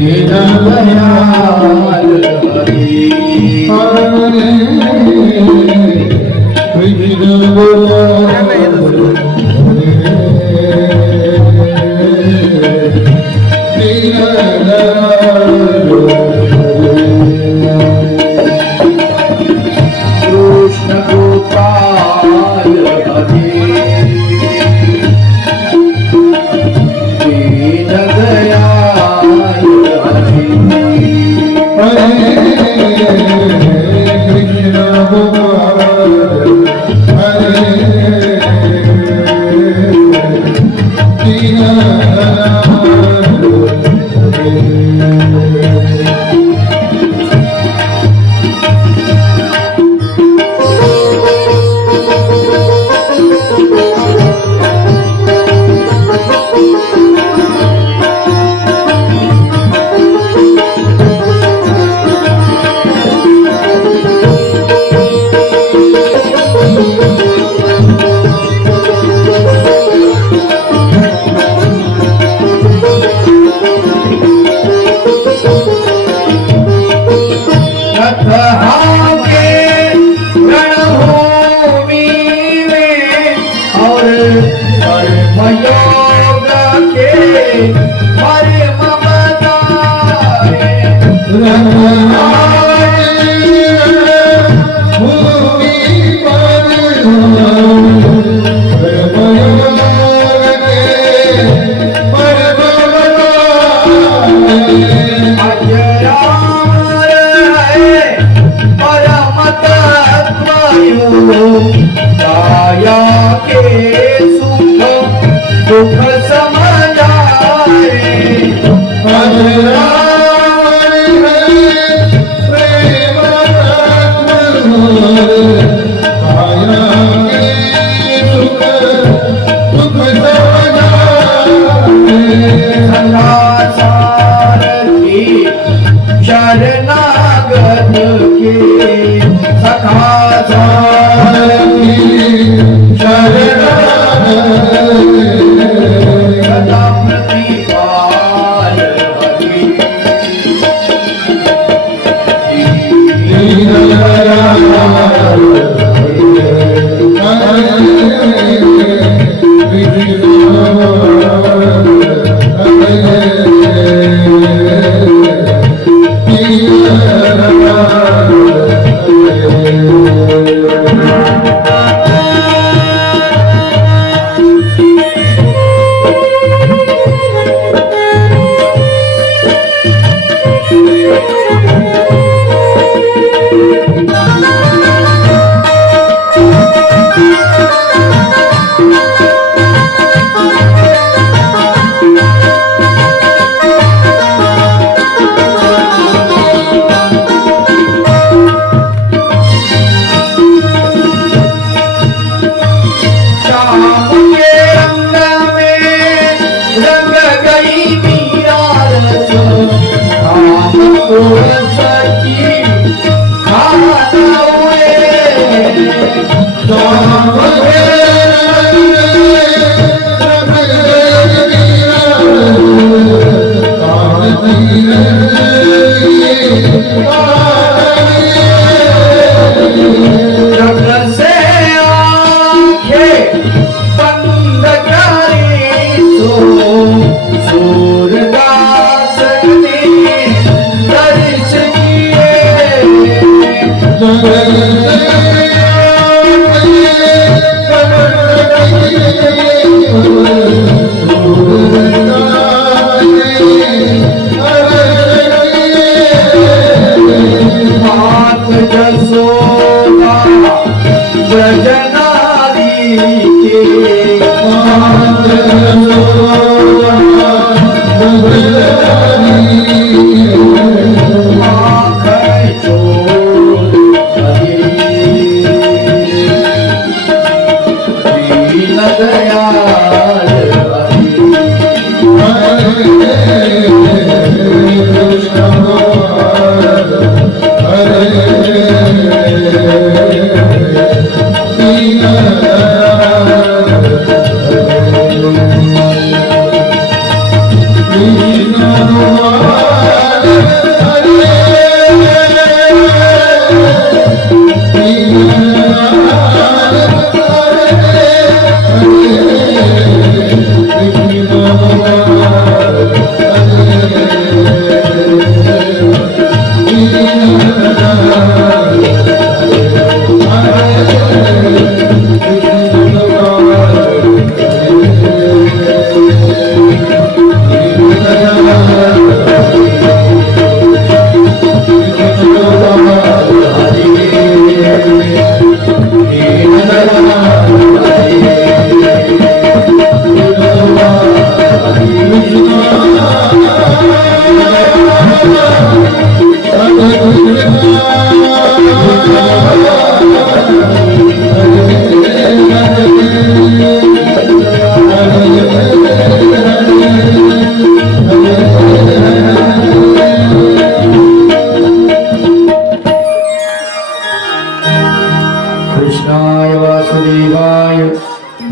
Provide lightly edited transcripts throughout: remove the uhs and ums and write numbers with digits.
Krishna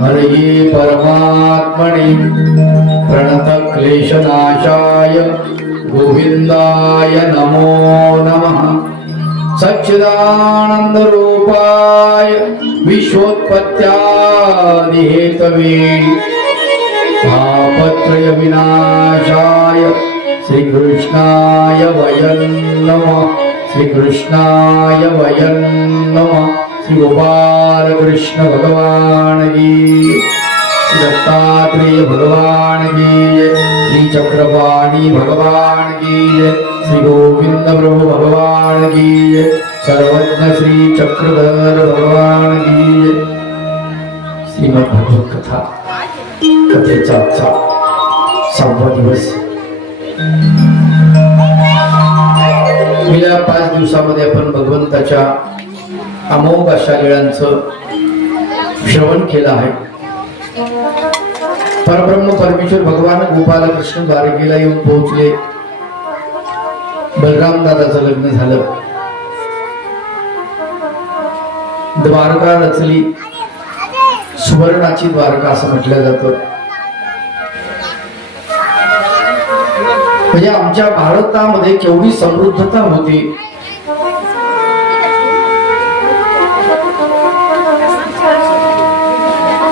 Hari परमात्मने प्रणतक्लेशनाशाय गोविंदाय नमो नमः। सच्चिदानंदरूपाय विश्वोत्पत्त्यादिहेतवे तापत्रय विनाशाय श्रीकृष्णाय वयं नमः। श्रीकृष्णाय वयं नमः। श्री गोपाल कृष्ण भगवान की, दत्तात्रेय भगवान की, श्री चक्रपाणी भगवान की, श्री गोविंद प्रभु भगवान की, सर्वज्ञ श्री चक्रधर भगवान की। श्रीमद भागवत कथा कथेचा आजचा 6वा दिवस। गेल्या 5 दिवसामध्ये आपण भगवंताच्या अमोघ अशा लीळांचं श्रवण केलं आहे। परब्रह्म परमेश्वर भगवान गोपाल कृष्ण द्वारकेला येऊन पोहोचले। बलराम दादाचं लग्न झालं, द्वारका रचली, सुवर्णाची द्वारका असं म्हटलं जातं। म्हणजे आमच्या भारतामध्ये केवढी समृद्धता होती।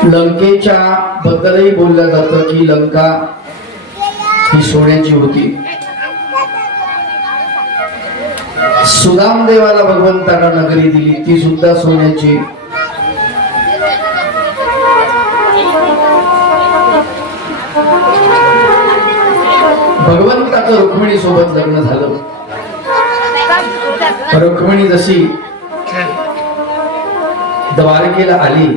लंकेच्या बद्दलही बोललं जातं की लंका ही सोन्याची होती। सुदाम देवाला भगवंताला नगरी दिली, ती सुद्धा सोन्याची। भगवंताचं रुक्मिणी सोबत लग्न झालं। रुक्मिणी जशी द्वारकेला आली,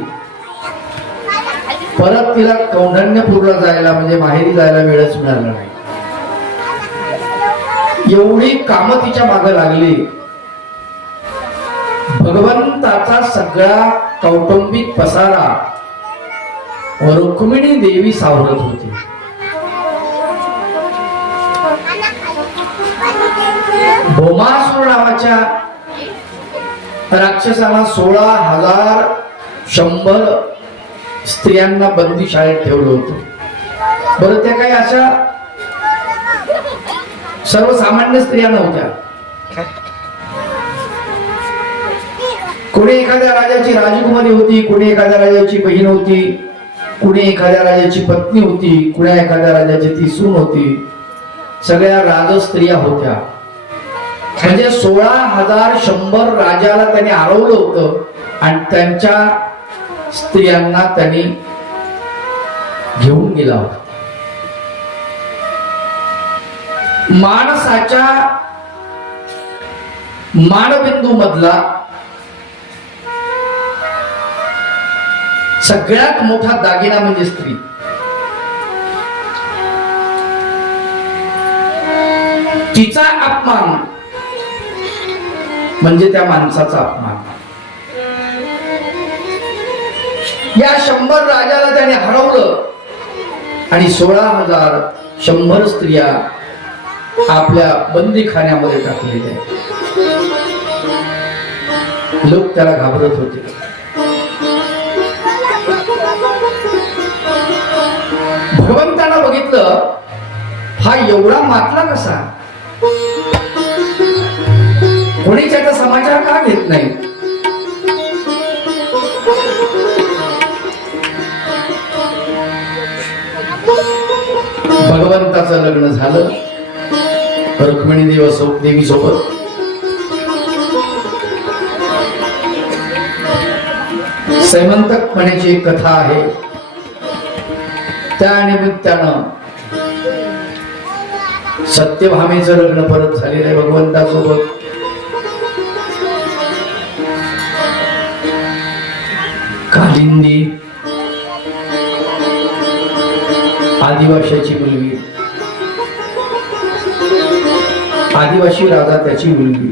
परत तिला कौंढण्यपूरला जायला म्हणजे माहेरी जायला वेळच मिळाला नाही। एवढी काम तिच्या मागे लागली। भगवंताचा सगळा कौटुंबिक पसारा रुक्मिणी देवी सावरत होती। भौमासूर नावाच्या राक्षसाला 16,100 स्त्रियांना बंदी शाळेत ठेवलं होतं। बरं, त्या काही अशा सर्वसामान्य स्त्रिया नव्हत्या। कोणी एखाद्या राजाची राजकुमारी होती, कोणी एखाद्या राजाची बहीण होती, कोणी एखाद्या राजाची पत्नी होती, कोणी एखाद्या राजाची ती सून होती। सगळ्या राजस्त्रिया होत्या। म्हणजे 16,100 राजाला त्यांनी हरवलं होतं आणि त्यांच्या स्त्रियांना त्यांनी घेऊन गेला होता। माणसाच्या मानबिंदू मधला सगळ्यात मोठा दागिना म्हणजे स्त्री। तिचा अपमान म्हणजे त्या माणसाचा अपमान। या 100 राजाला त्याने हरवलं आणि 16,100 स्त्रिया आपल्या बंदीखान्यामध्ये टाकलेल्या। लोक त्याला घाबरत होते। भगवंतानं बघितलं, हा एवढा मातला कसा, कोणी त्याचा समाचार का घेत नाही। भगवंताचं लग्न झालं रुक्मिणी देवी सोबत। सैमंतक म्हणायची एक कथा आहे। त्या निमित्तानं सत्यभामेचं लग्न परत झालेलं आहे भगवंतासोबत। कालिंदी आदिवासीची मुलगी, आदिवासी राजा त्याची मुलगी,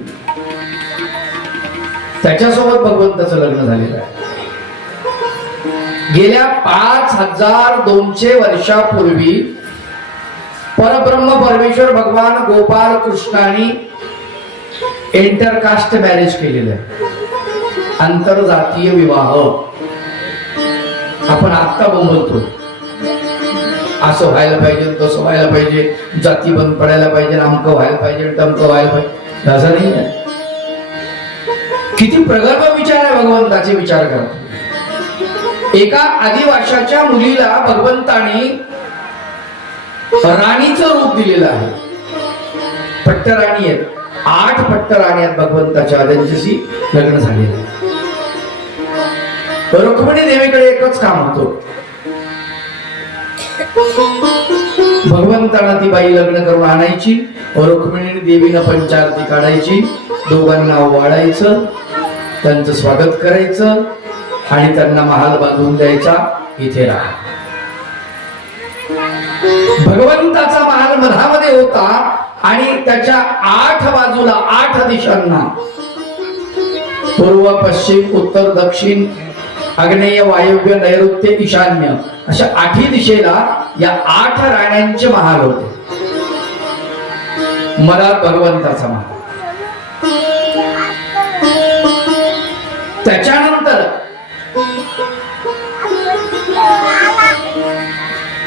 त्याच्यासोबत भगवंताचं लग्न झालेलं आहे। गेल्या 5200 वर्षापूर्वी परब्रह्म परमेश्वर भगवान गोपाल कृष्णानी इंटरकास्ट मॅरेज केलेलं आहे, आंतरजातीय विवाह। आपण आत्ता बोंबलतो असं व्हायला पाहिजे, तसं व्हायला पाहिजे, जाती बंद पडायला पाहिजे, अमकं व्हायला पाहिजे, तमकं व्हायला पाहिजे, असं नाही आहे. किती प्रगल्भ विचार आहे भगवंताचे. विचार करा, एका आदिवासाच्या मुलीला भगवंतानी राणीचं रूप दिलेलं आहे. पट्टराणी आहेत, 8 पट्टराणी आहेत भगवंताच्या, त्यांच्याशी लग्न झालेलं आहे. रुक्मिणी देवीकडे एकच काम होतं, भगवंताला ती बाई लग्न करून आणायची, रुक्मिणी देवीनं पंचारती काढायची, दोघांना वाढायचं, त्यांचं स्वागत करायचं आणि त्यांना महाल बांधून द्यायचा, इथे राहा. भगवंताचा महाल मधामध्ये होता आणि त्याच्या 8 बाजूला 8 दिशांना, पूर्व पश्चिम उत्तर दक्षिण आग्नेय वायव्य नैऋत्य ईशान्य अशा 8 दिशेला या 8 राण्यांचे महाल होते. मधात भगवंताचा महाल. त्याच्यानंतर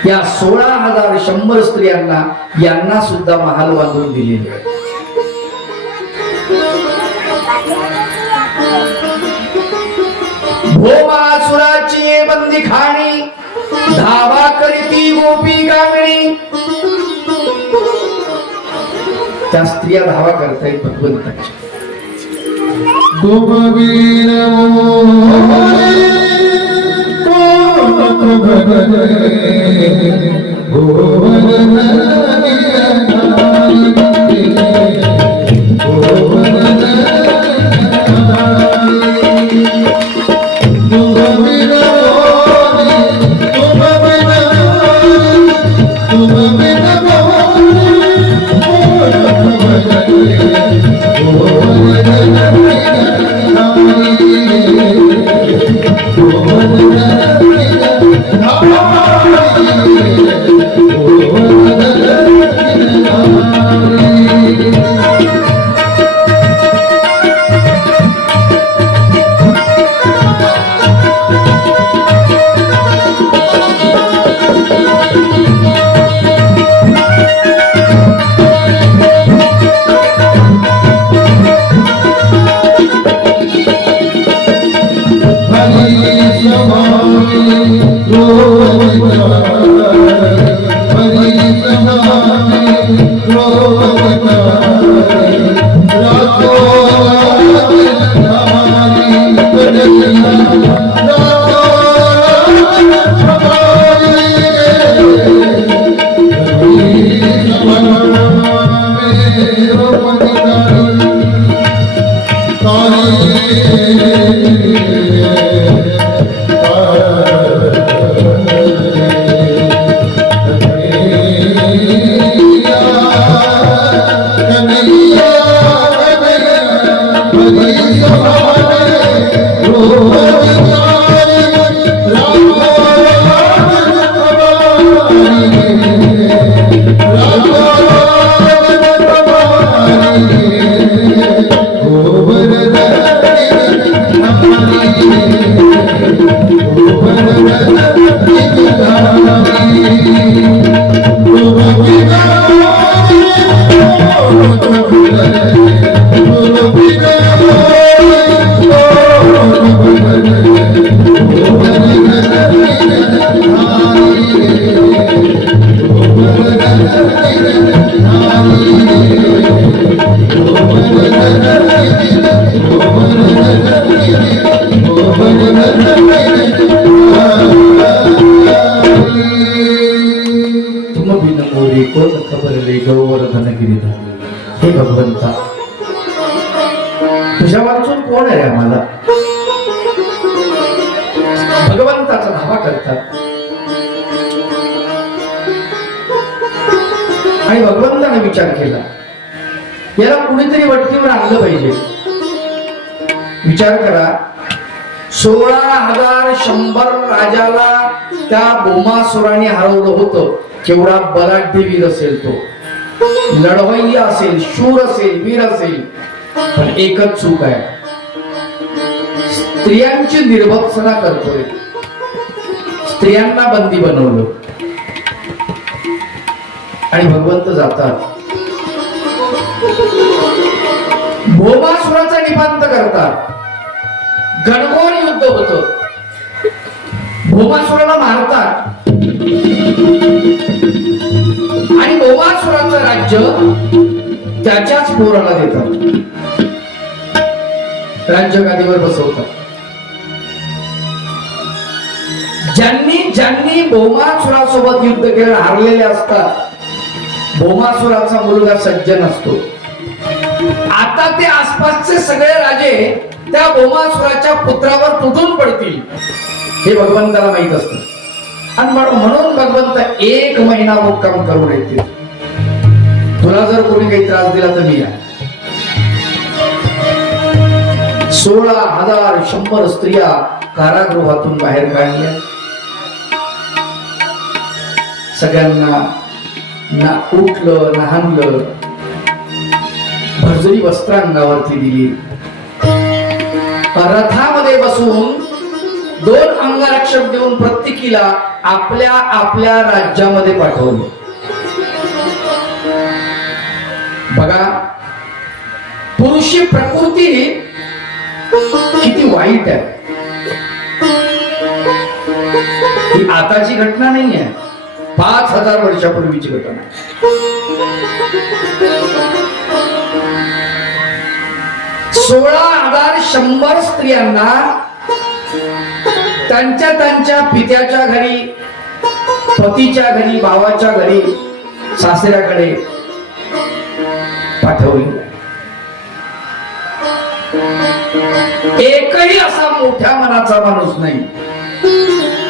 या 16,100 स्त्रियांना यांना सुद्धा महाल बांधून दिलेले. भोमासुराची ये बंदी खाणी, धावा करीती गोपी गामिणी. त्या स्त्रिया धावा करतायत भगवंताच्या. हे भगवंता, तुझ्या वाचून कोण आहे आम्हाला? भगवंताचा धावा करतात आणि भगवंताने विचार केला, याला कुणीतरी वटकीवर आणलं पाहिजे. विचार करा, 16,100 राजाला त्या भोमासुराने हरवलं होतं. केवढा बलाढ्य वीर असेल तो, लढवय्या असेल, शूर असेल, वीर असेल. पण एकच चूक आहे, स्त्रियांची निर्भत्सना करतोय. स्त्रियांना बंदी बनवलं आणि भगवंत जातात, भौमासुराचा निपात करतात. घनघोर युद्ध होतं, भौमासुराला मारतात आणि भौमासुराचं राज्य त्याच्याच पोराला देतात, राज्य गादीवर बसवतात. ज्यांनी भौमासुरासोबत युद्ध केलं हारलेले असतात. भौमासुराचा मुलगा सज्जन असतो. आता ते आसपासचे सगळे राजे त्या भौमासुराच्या पुत्रावर तुटून पडतील हे भगवंताला माहित असतं आणि म्हणून भगवंत 1 महिना मुक्काम करून येते. तुला जर कोणी काही त्रास दिला तर मी या. 16,100 स्त्रिया कारागृहातून बाहेर काढल्या. सगळ्यांना ना उठलं ना हाणलं, भरजरी वस्त्र अंगावरती दिली. रथामध्ये बसून 2 अंगरक्षक देऊन प्रत्येकीला आपल्या आपल्या राज्यामध्ये पाठवलं. बघा पुरुषी प्रकृती किती वाईट आहे. ही आताची घटना नाही आहे, 5,000 वर्षापूर्वीची घटना. 16,100 स्त्रियांना त्यांच्या पित्याच्या घरी, पतीच्या घरी, भावाच्या घरी, सासऱ्याकडे पाठवले. एकही असा मोठ्या मनाचा माणूस नाही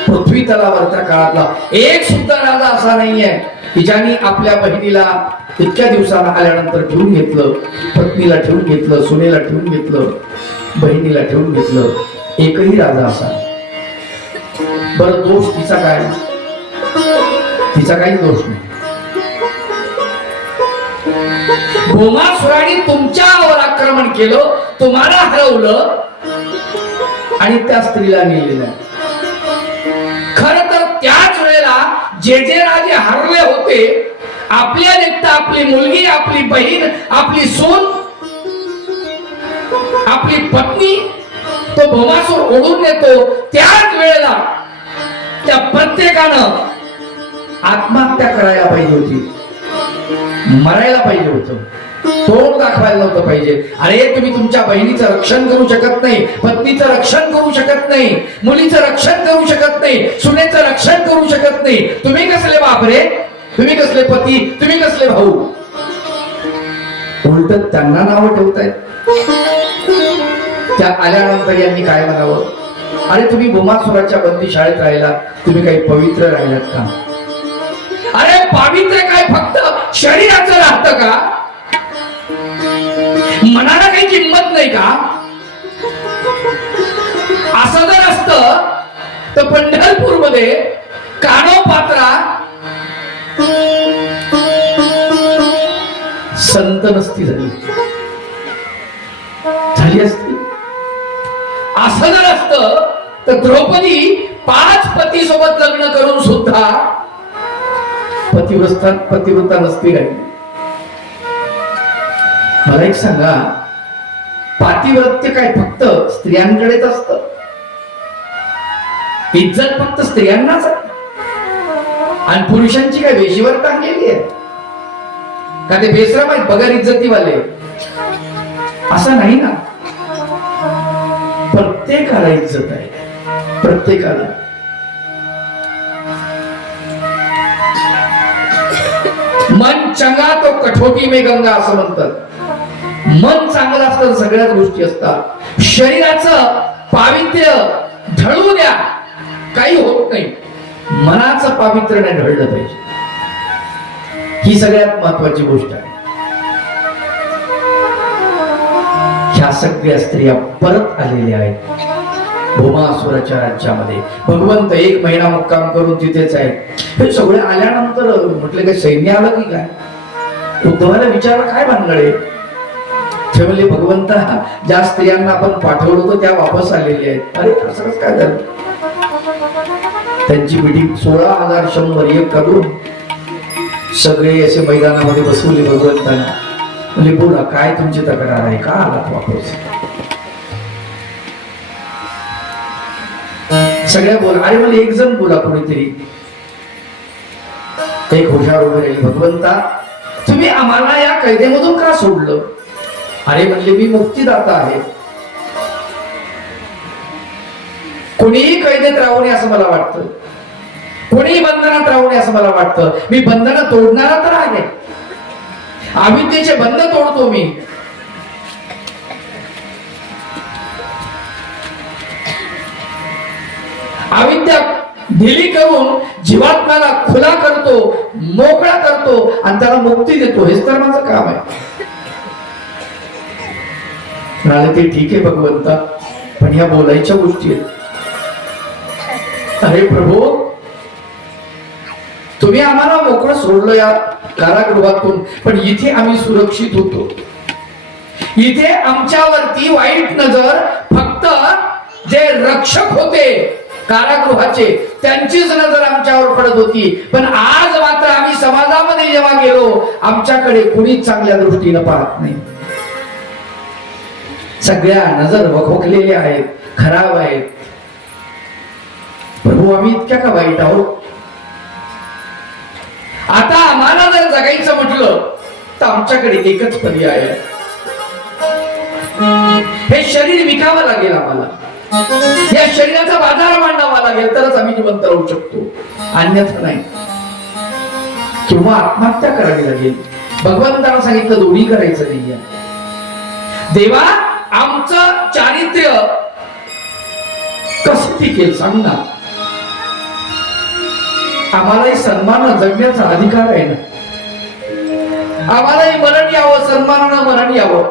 पृथ्वी तलावरच्या काळातला. एक सुद्धा राजा असा नाहीये की ज्यांनी आपल्या बहिणीला इतक्या दिवसाला आल्यानंतर ठेवून घेतलं, पत्नीला ठेवून घेतलं, सुनेला ठेवून घेतलं, बहिणीला ठेवून घेतलं. एकही राजा असा. बरं दोष तिचा काय? तिचा काही दोष नाही. भौमासुराने तुमच्यावर आक्रमण केलं, तुम्हाला हरवलं आणि त्या स्त्रीला नेलेलं. खरं तर त्याच वेळेला जे राजे हरले होते, आपल्या निमित्त आपली मुलगी, आपली बहीण, आपली सून, आपली पत्नी तो भौमासूर ओढून नेतो. त्याच वेळेला त्या प्रत्येकानं आत्महत्या करायला पाहिजे होती, मरायला पाहिजे होतं, तोंड दाखवायला नव्हतं पाहिजे. अरे तुम्ही तुमच्या बहिणीचं रक्षण करू शकत नाही, पत्नीचं रक्षण करू शकत नाही, मुलीचं रक्षण करू शकत नाही, सुनेचं रक्षण करू शकत नाही. तुम्ही कसले बाप रे, तुम्ही कसले पती, तुम्ही कसले भाऊ. उलट त्यांना नावं ठेवतायत. त्या आल्यानंतर यांनी काय म्हणावं? अरे तुम्ही भौमासुराच्या बंदी शाळेत राहिला, तुम्ही काही पवित्र राहिलात का? अरे पावित्र्य काय फक्त शरीराचं राहतं का? मनाला काही किंमत नाही का? असं जर असतं तर पंढरपूर मध्ये कानोपात्रा संत नसती झाली असती. असं जर असतं तर द्रौपदी 5 पती सोबत लग्न करून सुद्धा पतिव्रता नसती राहिली. मला एक सांगा, पातिव्रत्य काय फक्त स्त्रियांकडेच असतं? इज्जत फक्त स्त्रियांनाच आणि पुरुषांची काय वेशीवर टांगलेली आहे का? ते बेसराम आहेत पगार इज्जतीवाले? असं नाही ना. प्रत्येकाला इज्जत आहे, प्रत्येकाला. मन चंगा तो कठोटी में गंगा असं म्हणतात. मन चांगलं असतं सगळ्याच गोष्टी असतात. शरीराचं पावित्र्य ढळू द्या, काही होत नाही. मनाचं पावित्र्य नाही ढळलं पाहिजे, ही सगळ्यात महत्वाची गोष्ट आहे. ह्या सगळ्या स्त्रिया परत आलेल्या आहेत भौमासुराच्या राज्यामध्ये. भगवंत 1 महिना मुक्काम करून तिथेच आहेत. हे सगळे आल्यानंतर म्हटलं काय सैन्य आलं की काय? उद्धवाला विचारलं काय भानगडे? ते म्हणले भगवंता ज्या स्त्रियांना आपण पाठवलं होतं त्या वापस आलेल्या आहेत. अरे असंच काय झालं? त्यांची मीटिंग 16,100 करून सगळे असे मैदानामध्ये बसवले भगवंतांना. म्हणजे बोला काय तुमची तक्रार आहे, का आलात वापस? सगळ्या बोला. अरे मला एक जण बोला कोणीतरी. एक हुशार उभे राहिले, भगवंता तुम्ही आम्हाला या कैदेमधून का सोडलं? अरे म्हणले मी मुक्तीदाता आहे. कोणीही कैदेत राहू नये असं मला वाटतं, कोणीही बंधनात राहू नये असं मला वाटतं. मी बंधनं तोडणारा तर आहे, अविद्येचे बंध तोडतो मी. अविद्या ढिली करून जीवात्म्याला खुला करतो, मोकळा करतो आणि त्याला मुक्ती देतो. हेच तर माझं काम आहे. म्हणाले ते ठीक आहे भगवंता, पण ह्या बोलायच्या गोष्टी आहेत. अरे प्रभू तुम्ही आम्हाला मोकळं सोडलं या कारागृहातून, पण इथे आम्ही सुरक्षित होतो. इथे आमच्यावरती वाईट नजर फक्त जे रक्षक होते कारागृहाचे त्यांचीच नजर आमच्यावर पडत होती. पण आज मात्र आम्ही समाजामध्ये जेव्हा गेलो आमच्याकडे कुणीच चांगल्या दृष्टीनं पाहत नाही. सगळ्या नजर वखोकलेल्या आहेत, खराब आहेत. प्रभू आम्ही इतक्या का वाईट आहोत? आता आम्हाला जर जगायचं म्हटलं तर आमच्याकडे एकच पर्याय आहे. हे शरीर विकावं लागेल आम्हाला, या शरीराचा बाजार मांडावा लागेल, तरच आम्ही जिवंत राहू शकतो, अन्यथा नाही. किंवा आत्महत्या करावी लागेल. भगवंतानं सांगितलं दोन्ही करायचं नाहीये. देवा आमचं चारित्र्य कसं टिकेल सांग ना. आम्हालाही सन्मानानं जगण्याचा अधिकार आहे ना. आम्हालाही मरण यावं, सन्मानानं मरण यावं.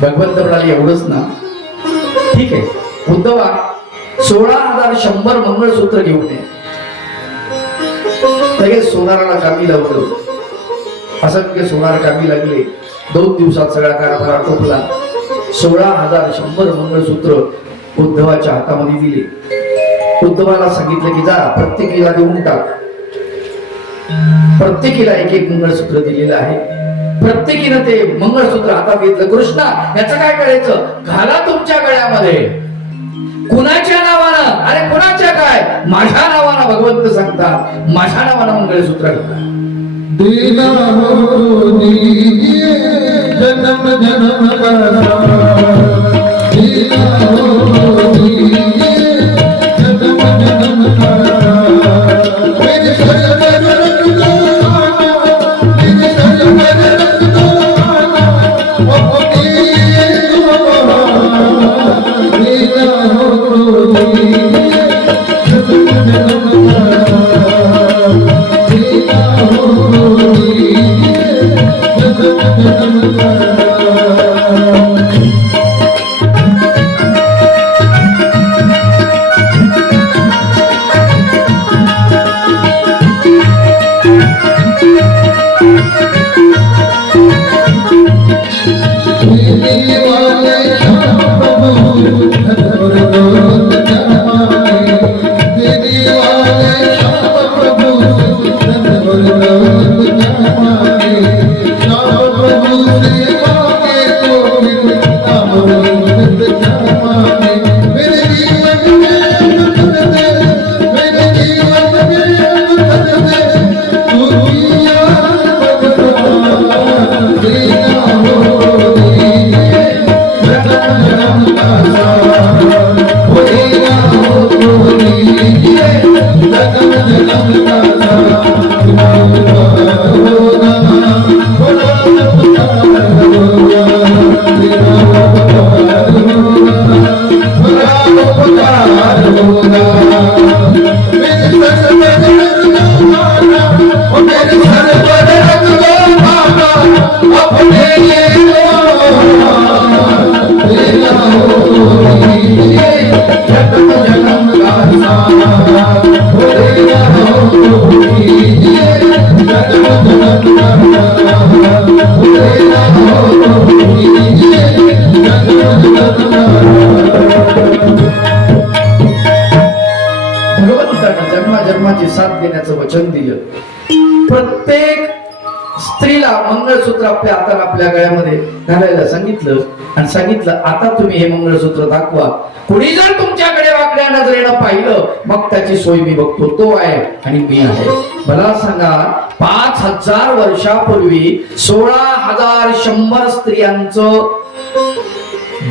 भगवंत म्हणाले एवढंच ना, ठीक आहे उद्धवा 16,100 मंगळसूत्र घेऊन ये. लगेच सोनाराला कामी लावलं. असंख्य सोनार कामी लागले. 2 दिवसात सगळा कारभार आटोपला. 16,100 मंगळसूत्र उद्धवाच्या हातामध्ये दिले. उद्धवाला सांगितलं की जा प्रत्येकीला देऊन टाक. प्रत्येकीला एक एक मंगळसूत्र दिलेलं आहे. प्रत्येकीनं ते मंगळसूत्र हातात घेतलं. कृष्णा याचं काय करायचं? घाला तुमच्या गळ्यामध्ये. कुणाच्या नावानं? अरे कुणाच्या काय? माझ्या नावानं. भगवंत सांगतात माझ्या नावानं मंगळसूत्र घाला. देना हो दीजिए जन्म जन्म का, देना हो दीजिए जन्म जन्म का. मेरे सरवर रख दो आना, मेरे सरवर रख दो आना, अपनी दुआ देना हो दीजिए जन्म जन्म का, देना हो दीजिए जन्म जन्म का. भगवंताने जन्माजन्माची साथ देण्याचं वचन दिलं. प्रत्येक स्त्रीला मंगळसूत्र आपल्या हाताला आपल्या गळ्यामध्ये घालायला सांगितलं आणि सांगितलं आता तुम्ही हे मंगळसूत्र दाखवा. कुणी जर तुमच्याकडे वाकड्या नजरेनं पाहिलं मग त्याची सोय मी बघतो. तो आहे आणि मी आहे. मला सांगा 5000 वर्षापूर्वी 16,100 स्त्रियांचं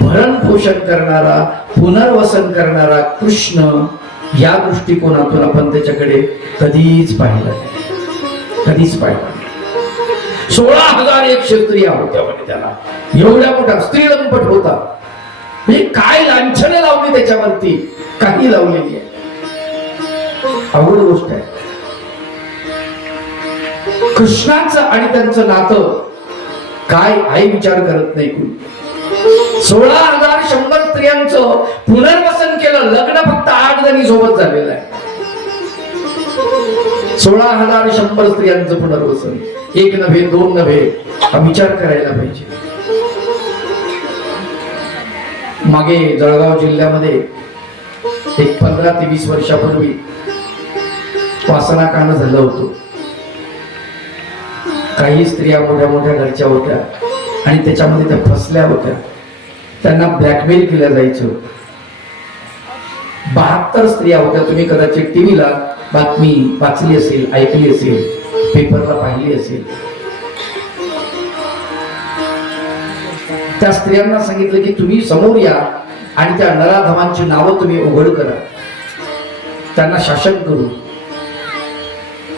भरण पोषण करणारा पुनर्वसन करणारा कृष्ण या दृष्टिकोनातून आपण त्याच्याकडे कधीच पाहिलं नाही. कधीच पाहिलं नाही. 16,100 स्त्रिया होत्या म्हणे त्याला. एवढ्या मोठा स्त्रीलंपट होता. हे काय लांछने लावली त्याच्यावरती काही लावलेली आहे. अवघड गोष्ट आहे. कृष्णाचं आणि त्यांचं नातं काय आई विचार करत नाही कोणी. 16,100 स्त्रियांचं पुनर्वसन केलं. लग्न फक्त 8 जणी सोबत झालेलं आहे. 16,100 स्त्रियांचं पुनर्वसन. 1 नव्हे 2 नव्हे. हा विचार करायला पाहिजे. मागे जळगाव जिल्ह्यामध्ये एक 15 ते 20 वर्षापूर्वी वासनाकांड झालं होतं. काही स्त्रिया मोठ्या मोठ्या घरच्या होत्या आणि त्याच्यामध्ये त्या फसल्या होत्या. त्यांना ब्लॅकमेल केलं जायचं. 72 स्त्रिया होत्या. तुम्ही कदाचित टीव्हीला बातमी वाचली असेल, ऐकली असेल, पेपरला पाहिली असेल. त्या स्त्रियांना सांगितलं की तुम्ही समोर या आणि त्या नराधमांची नावं तुम्ही उघड करा, त्यांना शासन करू.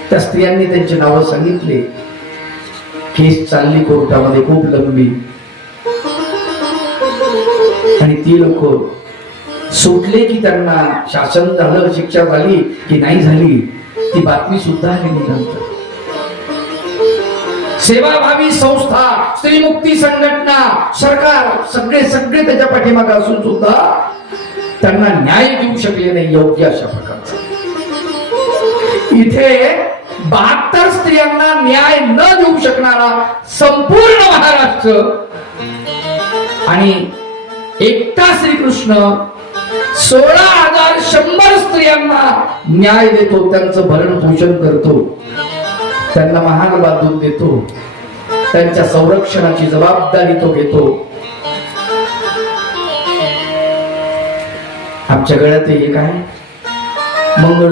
त्या स्त्रियांनी त्यांची नावं सांगितले. केस चालली कोर्टामध्ये खूप लंबी आणि ती लोक सुटले की त्यांना शासन झालं, शिक्षा झाली की नाही झाली ती बातमी सुद्धा आली नंतर. सेवाभावी संस्था, स्त्री मुक्ती संघटना, सरकार सगळे त्याच्या पाठीमागे असून सुद्धा त्यांना न्याय देऊ शकले नाही योग्य अशा प्रकारचा. इथे 72 स्त्रियांना न्याय न देऊ शकणारा संपूर्ण महाराष्ट्र आणि एकटा श्रीकृष्ण 16,100 स्त्रियांना न्याय देतो. त्यांचं भरण पोषण करतो. त्यांना महान बांधून देतो. त्यांच्या संरक्षणाची जबाबदारी तो घेतो. आमच्या गळ्यात एक आहे मंगळ